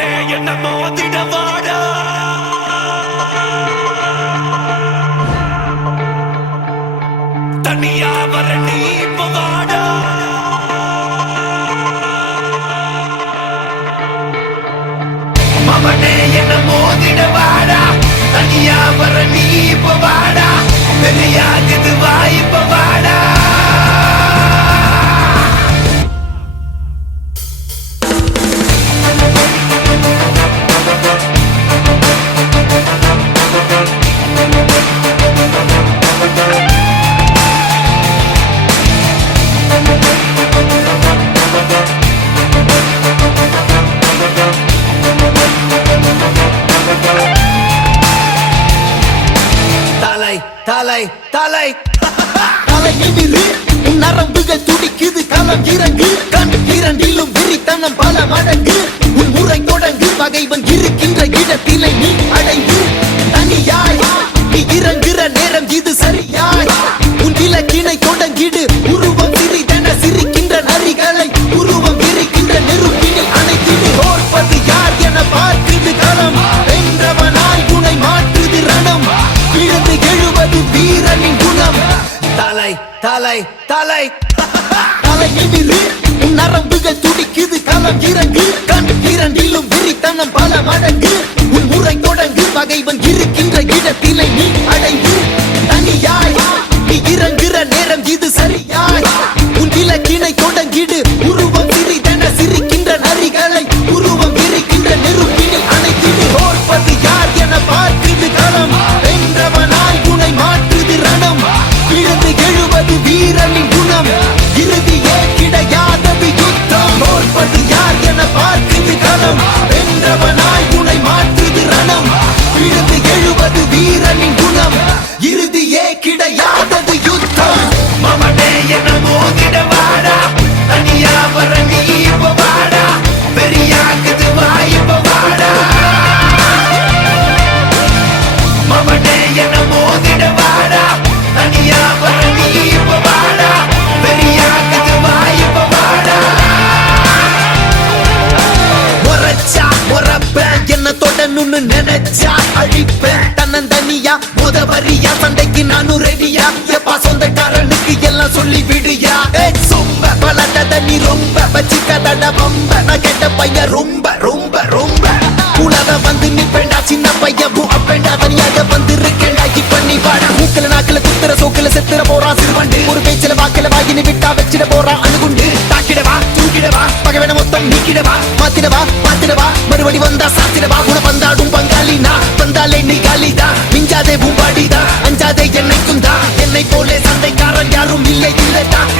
அவனே என்ன மோதிடவாடா தனியா வர நீ இப்ப வாடா அவனே என்ன மோதிடவாடா தனியா வர நீ இப்ப வாடா வெளியாகுது வா இப்ப வாடா தலை தலை தலை நிமிரு நரம்புகள் துடிக்குது களம் இறங்கு கண் இரண்டிலும் விரித்தனம் பல மடங்கு உன் முறை தொடங்கு பகைவன் இருக்கின்ற இடத்திலே நீ அடைந்து தனியாய் நீ இறங்குற நேரம் இது சரியாய் உன் இலக்கினை தொடங்கிடு உருவம் சிறிதென சிரிக்கின்ற நரிகளை உருவம் விரிக்கின்ற நெருப்பினில் அணைத்திடு தோற்பது யார் என பார்க்குது களம் வென்றவனாய் உனை மாற்றுது ரணம் விழுந்து எழுவது வீரனின் குணம் தலை தலை தலை தலை நிமிரு நரம்புகள் துடிக்குது களம் இறங்கு கண் இரண்டிலும் விரித்தனம் பல மடங்கு உன் முறை தொடங்கு பகைவன் இருக்கின்ற இடத்திலே நீ அடைந்து தனியாய் நீ இறங்குற நேரம் இது சரியாய் உன் இலக்கினை தொடங்கிடு உருவம் சிறிதென சிரிக்கின்ற நரிகளை உருவம் விரிக்கின்ற நெருப்பினில் அணைத்திடு தோற்பது யார் என பார்க்குது களம் வென்றவனாய் உனை மாற்றுது ரணம் விழுந்து எழுவது வீரனின் குணம் இறுதியே கிடையாதது யுத்தம் தோற்பது யார் என பார்க்குது களம் வென்றவனாய் உனை மாற்றுது ரணம் விழுந்து எழுவது வீரனின் குணம் இறுதியே கிடையாதது யுத்தம் மமனே என்ன மோதிடவாடா தனியா வர நீ இப்ப வாடா பெரியாக்குது வா இப்ப வாடா மமனே என்ன மோதிடவாடா தனியா வர நீ இப்ப வாடா பெரியாக்குது வா இப்ப வாடா முறைச்சா முறப்ப என்ன தொடணும்னு நினைச்சா அழிப்பேன் தன்னந்தனியா முதவரியா சண்டைக்கு நானும் ரெடியா எப்பா சொந்தக்காரனுக்கு எல்லாம் சொல்லி விடுயா சொம்ப பலட்டத நீ ரொம்ப வச்சிக்கதட வம்ப நான் கேட்ட பையன் ரொம்ப ரொம்ப ரொம்ப உலக வந்து நிப்பேண்டா சின்ன பையன் அப்பேண்டா தனியாக வந்து இருக்கேண்டா இப்ப நீ வாடா மூக்கல நாக்கல குத்துற சோக்கல செத்துற போறான் சிறுவண்டு ஒரு பேச்சில வாக்கில வாகினி விட்டா வச்சிட போறான் அணுகுண்டு தாக்கிடவா தூக்கிடவா பகவன மொத்தம் நீக்கிடவா மாத்திடவா மறுபடி வந்தா சாத்திடவா உன வந்தாடும் பங்காளி நான் வந்தாலே நீ காலிதா மிஞ்சாதே பூம்பாடிதா அஞ்சாதே என்னைக்கும் தான் என்னை போலே சண்டைக்காரன் யாரும் இல்லை இல்லைதான்